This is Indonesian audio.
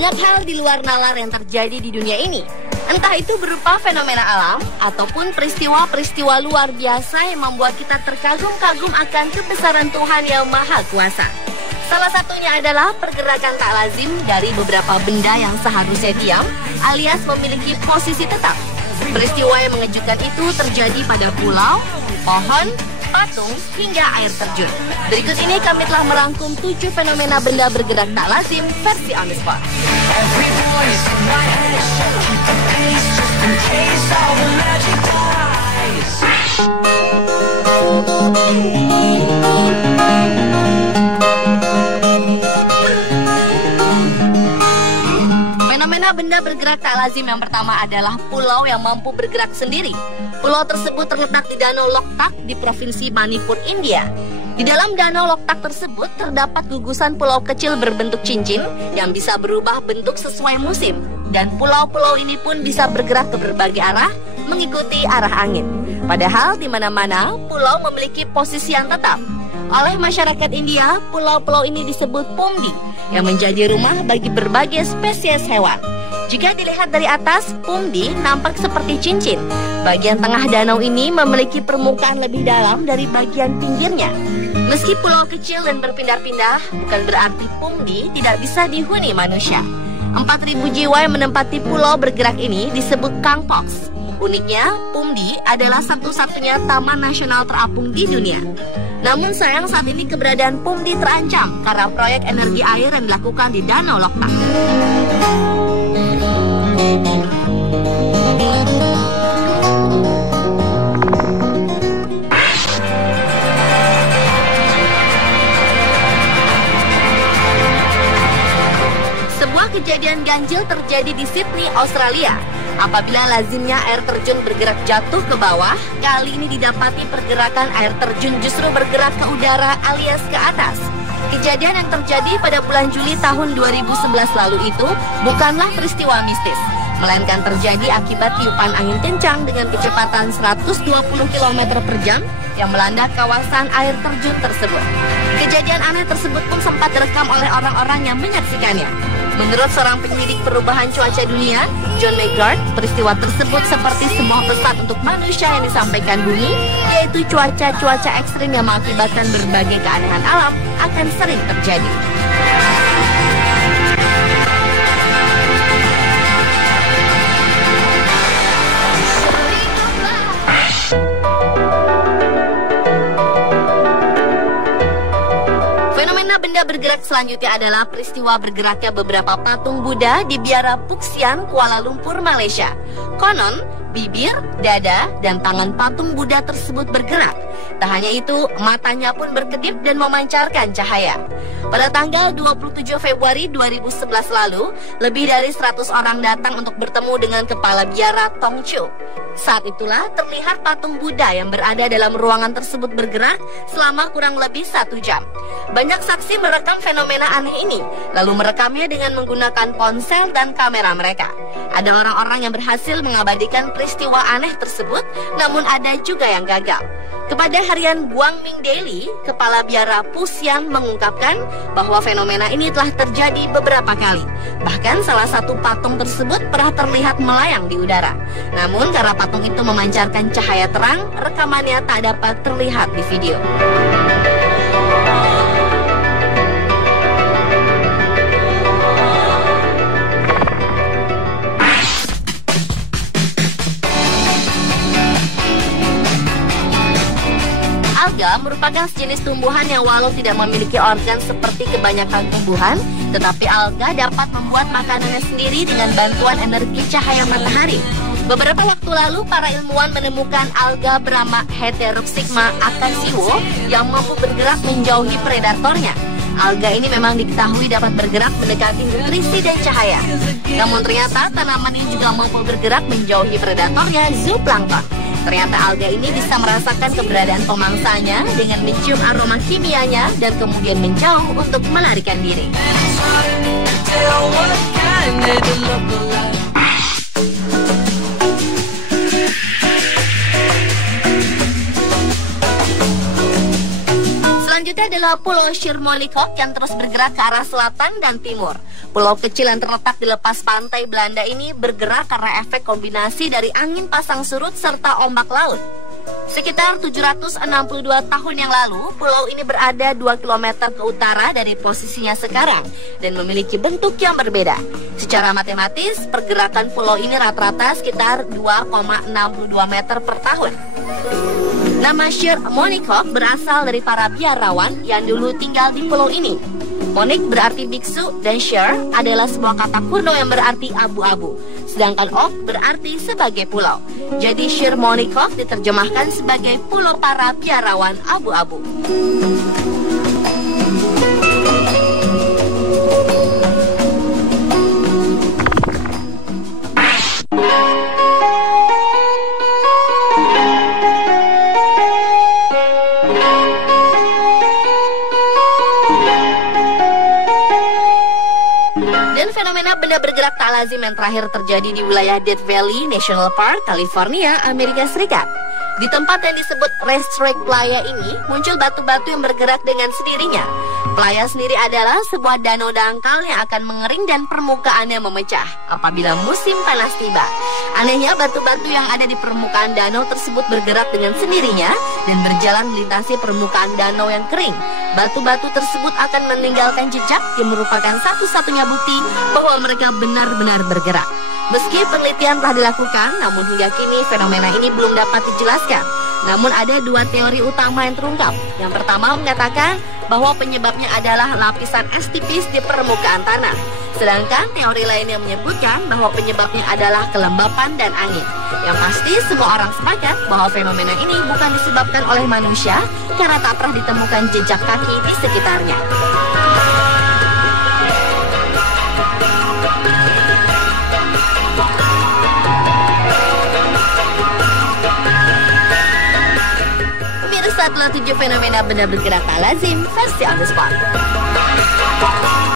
Banyak hal di luar nalar yang terjadi di dunia ini. Entah itu berupa fenomena alam ataupun peristiwa-peristiwa luar biasa yang membuat kita terkagum-kagum akan kebesaran Tuhan yang Maha Kuasa. Salah satunya adalah pergerakan tak lazim dari beberapa benda yang seharusnya diam alias memiliki posisi tetap. Peristiwa yang mengejutkan itu terjadi pada pulau, pohon, patung, hingga air terjun. Berikut ini kami telah merangkum 7 fenomena benda bergerak tak lazim versi on the spot. Fenomena benda bergerak tak lazim yang pertama adalah pulau yang mampu bergerak sendiri. Pulau tersebut terletak di Danau Loktak di Provinsi Manipur, India. Di dalam Danau Loktak tersebut terdapat gugusan pulau kecil berbentuk cincin yang bisa berubah bentuk sesuai musim. Dan pulau-pulau ini pun bisa bergerak ke berbagai arah mengikuti arah angin. Padahal di mana-mana pulau memiliki posisi yang tetap. Oleh masyarakat India, pulau-pulau ini disebut Pumdi yang menjadi rumah bagi berbagai spesies hewan. Jika dilihat dari atas, Pumdi nampak seperti cincin. Bagian tengah danau ini memiliki permukaan lebih dalam dari bagian pinggirnya. Meski pulau kecil dan berpindah-pindah, bukan berarti Pumdi tidak bisa dihuni manusia. 4.000 jiwa yang menempati pulau bergerak ini disebut Kangpox. Uniknya, Pumdi adalah satu-satunya taman nasional terapung di dunia. Namun sayang saat ini keberadaan Pumdi terancam karena proyek energi air yang dilakukan di Danau Loktak. Sebuah kejadian ganjil terjadi di Sydney, Australia. Apabila lazimnya air terjun bergerak jatuh ke bawah, kali ini didapati pergerakan air terjun justru bergerak ke udara alias ke atas. Kejadian yang terjadi pada bulan Juli tahun 2011 lalu itu bukanlah peristiwa mistis, melainkan terjadi akibat tiupan angin kencang dengan kecepatan 120 km per jam yang melanda kawasan air terjun tersebut. Kejadian aneh tersebut pun sempat direkam oleh orang-orang yang menyaksikannya. Menurut seorang penyelidik perubahan cuaca dunia, John McGard, peristiwa tersebut seperti sebuah pesan untuk manusia yang disampaikan bumi, yaitu cuaca-cuaca ekstrim yang mengakibatkan berbagai keanehan alam akan sering terjadi. Benda bergerak selanjutnya adalah peristiwa bergeraknya beberapa patung Buddha di Biara Puxian, Kuala Lumpur, Malaysia. Konon, bibir, dada, dan tangan patung Buddha tersebut bergerak. Tak hanya itu, matanya pun berkedip dan memancarkan cahaya. Pada tanggal 27 Februari 2011 lalu, lebih dari 100 orang datang untuk bertemu dengan kepala biara Tong Chu. Saat itulah terlihat patung Buddha yang berada dalam ruangan tersebut bergerak selama kurang lebih 1 jam. Banyak saksi merekam fenomena aneh ini, lalu merekamnya dengan menggunakan ponsel dan kamera mereka. Ada orang-orang yang berhasil mengabadikan peristiwa aneh tersebut, namun ada juga yang gagal. Kepada harian Guangming Daily, Kepala Biara Puxian mengungkapkan bahwa fenomena ini telah terjadi beberapa kali. Bahkan salah satu patung tersebut pernah terlihat melayang di udara. Namun karena patung itu memancarkan cahaya terang, rekamannya tak dapat terlihat di video. Alga merupakan sejenis tumbuhan yang walau tidak memiliki organ seperti kebanyakan tumbuhan, tetapi alga dapat membuat makanannya sendiri dengan bantuan energi cahaya matahari. Beberapa waktu lalu, para ilmuwan menemukan alga bernama Heteroxygma acacio yang mampu bergerak menjauhi predatornya. Alga ini memang diketahui dapat bergerak mendekati nutrisi dan cahaya. Namun ternyata tanaman ini juga mampu bergerak menjauhi predatornya, zooplankton. Ternyata alga ini bisa merasakan keberadaan pemangsanya dengan mencium aroma kimianya dan kemudian menjauh untuk melarikan diri. Selanjutnya adalah Pulau Schiermonnikoog yang terus bergerak ke arah selatan dan timur. Pulau kecil yang terletak di lepas pantai Belanda ini bergerak karena efek kombinasi dari angin pasang surut serta ombak laut. Sekitar 762 tahun yang lalu, pulau ini berada 2 km ke utara dari posisinya sekarang dan memiliki bentuk yang berbeda. Secara matematis, pergerakan pulau ini rata-rata sekitar 2,62 meter per tahun. Nama Schiermonnikoog berasal dari para biarawan yang dulu tinggal di pulau ini. Monik berarti biksu dan Schier adalah sebuah kata kuno yang berarti abu-abu. Sedangkan Ok berarti sebagai pulau. Jadi Schiermonnikoog diterjemahkan sebagai pulau para biarawan abu-abu. Dan fenomena benda bergerak tak lazim yang terakhir terjadi di wilayah Death Valley National Park, California, Amerika Serikat. Di tempat yang disebut Racetrack Playa ini, muncul batu-batu yang bergerak dengan sendirinya. Playa sendiri adalah sebuah danau dangkal yang akan mengering dan permukaannya memecah apabila musim panas tiba. Anehnya, batu-batu yang ada di permukaan danau tersebut bergerak dengan sendirinya dan berjalan melintasi permukaan danau yang kering. Batu-batu tersebut akan meninggalkan jejak yang merupakan satu-satunya bukti bahwa mereka benar-benar bergerak. Meski penelitian telah dilakukan, namun hingga kini fenomena ini belum dapat dijelaskan. Namun ada 2 teori utama yang terungkap. Yang pertama mengatakan bahwa penyebabnya adalah lapisan es tipis di permukaan tanah. Sedangkan teori lainnya menyebutkan bahwa penyebabnya adalah kelembapan dan angin. Yang pasti semua orang sepakat bahwa fenomena ini bukan disebabkan oleh manusia karena tak pernah ditemukan jejak kaki di sekitarnya. Pemirsa, telah 7 fenomena benda bergerak tak lazim versi on the spot.